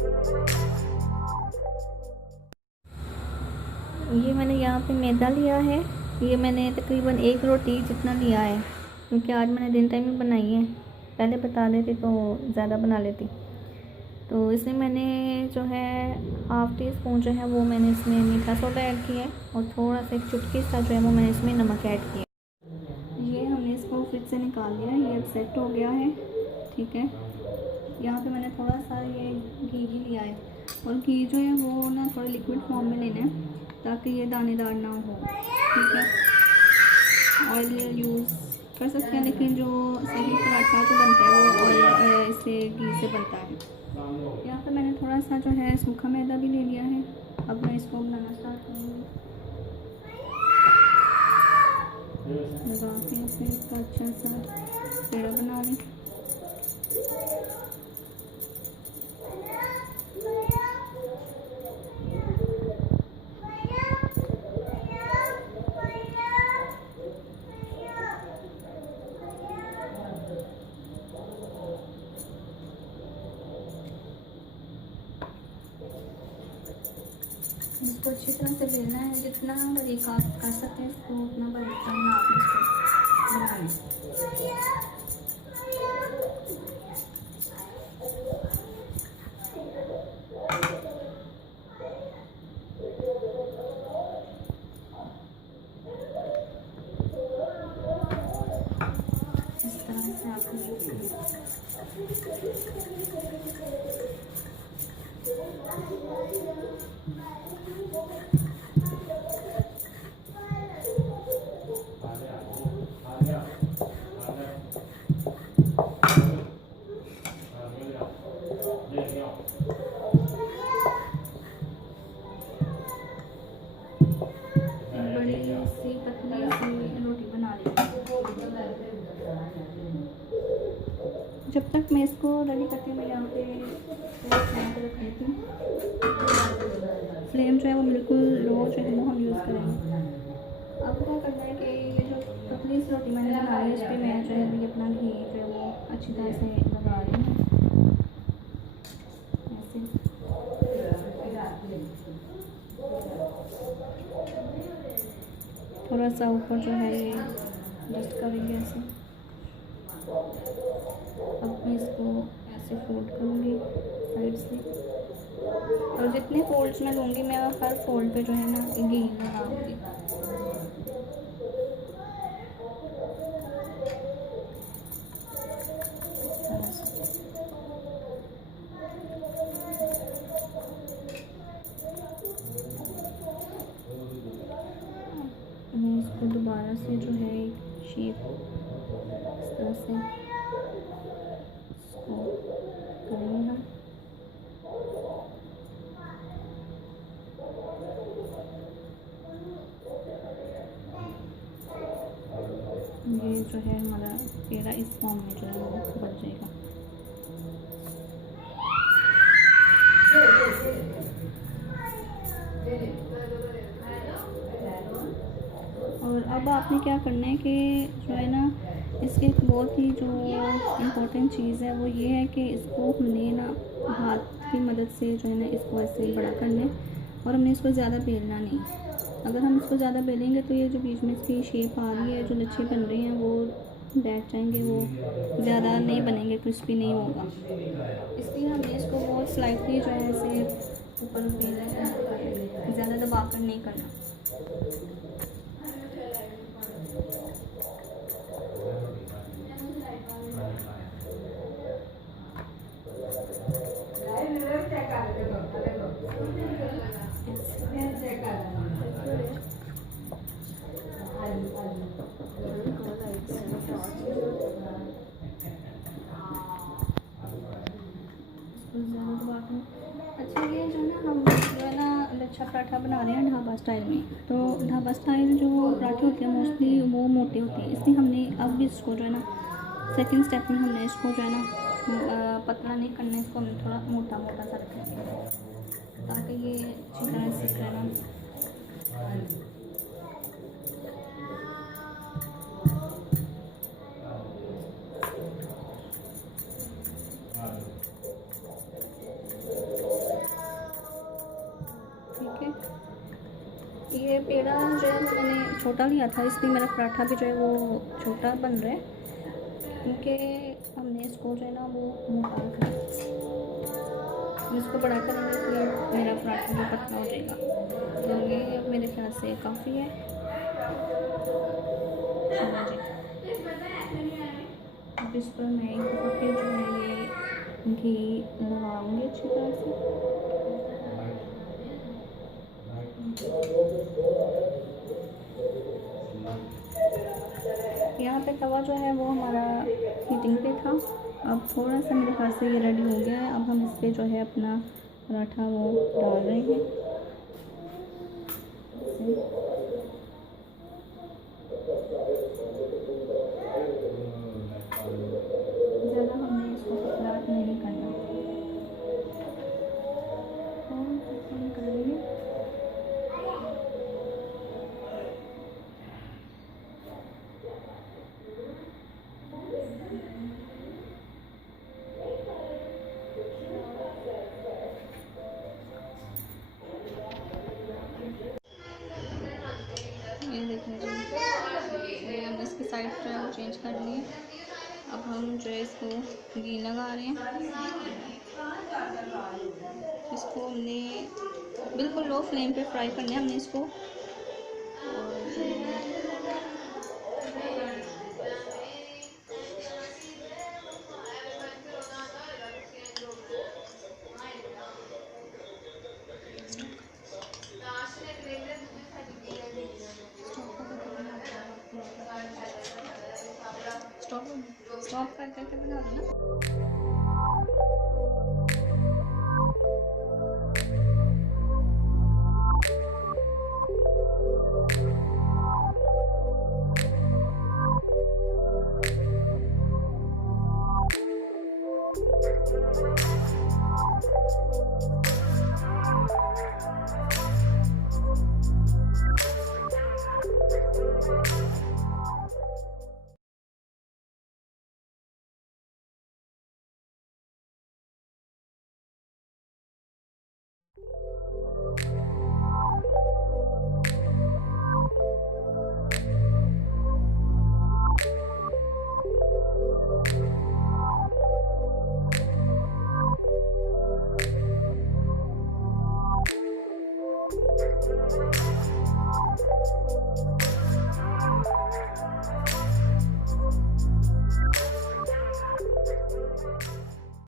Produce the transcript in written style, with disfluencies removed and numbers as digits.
ये मैंने यहाँ पे मैदा लिया है, ये मैंने तकरीबन 1 रोटी जितना लिया है, क्योंकि आज मैंने दिन टाइम में बनाई है। पहले बता देती तो ज़्यादा बना लेती। तो इसमें मैंने जो है ½ टी स्पून जो है वो मैंने इसमें मीठा सोडा ऐड किया है, और थोड़ा सा एक चुटकी सा जो है वो मैंने इसमें नमक ऐड किया। ये हमने इसको फ्रिज से निकाल लिया है, ये अब सेट हो गया है। ठीक है, यहाँ पे मैंने थोड़ा सा ये घी भी लिया है, और घी जो है वो ना थोड़ा लिक्विड फॉर्म में लेना है ताकि ये दानेदार ना हो। ठीक है, ऑयल यूज़ कर सकते हैं, लेकिन जो सही पराठा जो बनता है वो ऑयल इससे घी से बनता है। यहाँ पे मैंने थोड़ा सा जो है सूखा मैदा भी ले लिया है। अब मैं इसको बनाना स्टार्ट करूँगी। लगा के इसे इसका अच्छा सा पेड़ा बना लें। इसको अच्छी तरह से बेलना है, जितना बारीक आप कर सकते हैं इसको उतना बारीक करना आप इसको बनाएं। इस तरह से आप जब तक मैं इसको रेडी करती हूँ, मैं यहाँ पे फ्लेम पे रख लेती हूँ। फ्लेम जो है वो बिल्कुल लो जो है वो हम यूज़ करेंगे। अब क्या करना है कि ये जो पतली सी रोटी मैंने बनाई है, इस पर मैं जो है अभी अपना घी जो है वो अच्छी तरह से लगा रही हूँ। ऐसे थोड़ा सा ऊपर जो है ये डस्ट करेंगे ऐसे। अब मैं इसको ऐसे फोल्ड करूँगी साइड से, और जितने फोल्ड्स मैं लूँगी मैं हर फोल्ड पे जो है ना घी लगाऊँगी। मैं इसको दोबारा से जो है शेप इस तरह से करेंगे हम। ये जो है हमारा पेड़ा इस फॉर्म में जो है वो बन जाएगा। और अब आपने क्या करना है कि जो है ना इसकी एक बहुत ही जो इम्पोर्टेंट चीज़ है वो ये है कि इसको हमने ना हाथ की मदद से जो है ना इसको ऐसे बड़ा करना है, और हमने इसको ज़्यादा बेलना नहीं। अगर हम इसको ज़्यादा बेलेंगे तो ये जो बीच में इसकी शेप आ रही है, जो लच्छे बन रहे हैं वो बैठ जाएंगे, वो ज़्यादा नहीं बनेंगे, क्रिस्पी नहीं होगा। इसलिए हमने इसको बहुत स्लाइटली जो है ऐसे ऊपर बेलना है, ज़्यादा दबा कर नहीं करना। अच्छा, ये जो है ना हम जो है ना लच्छा पराठा बना रहे हैं ढाबा स्टाइल में। तो ढाबा स्टाइल जो पराठे होते हैं मोस्टली वो मोटे होते हैं, इसलिए हमने अब भी इसको जो है ना सेकंड स्टेप में हमने इसको जो है ना पतला नहीं करना है, इसको हमने थोड़ा मोटा मोटा सा रखना ताकि ये अच्छी तरह से करना। ये पेड़ा जो है वो मैंने छोटा लिया था, इसलिए मेरा पराठा भी जो है वो छोटा बन रहा है, क्योंकि हमने इसको जो है ना वो मोटा रखना है। इसको बड़ा करेंगे तो मेरा पराठा जो पतला हो जाएगा। तो ये अब मेरे ख्याल से काफ़ी है। चलो जी, अब इस पर मैं एक दफ़ा जो है ये घी लगाऊंगी अच्छी तरह से। यहाँ पे तवा जो है वो हमारा हीटिंग पे था। अब थोड़ा सा मेरे ख्याल से ये रेडी हो गया है। अब हम इस पर जो है अपना पराठा वो डाल रहे हैं। ज़्यादा हमने इसको पतला नहीं करना। ये देखिए जी, ये हमने इसकी साइड जो है वो चेंज कर ली है। अब हम जो है इसको घी लगा रहे हैं। इसको हमने बिल्कुल लो फ्लेम पे फ्राई करना है हमने इसको। स्टॉप कर करके बना दो ना।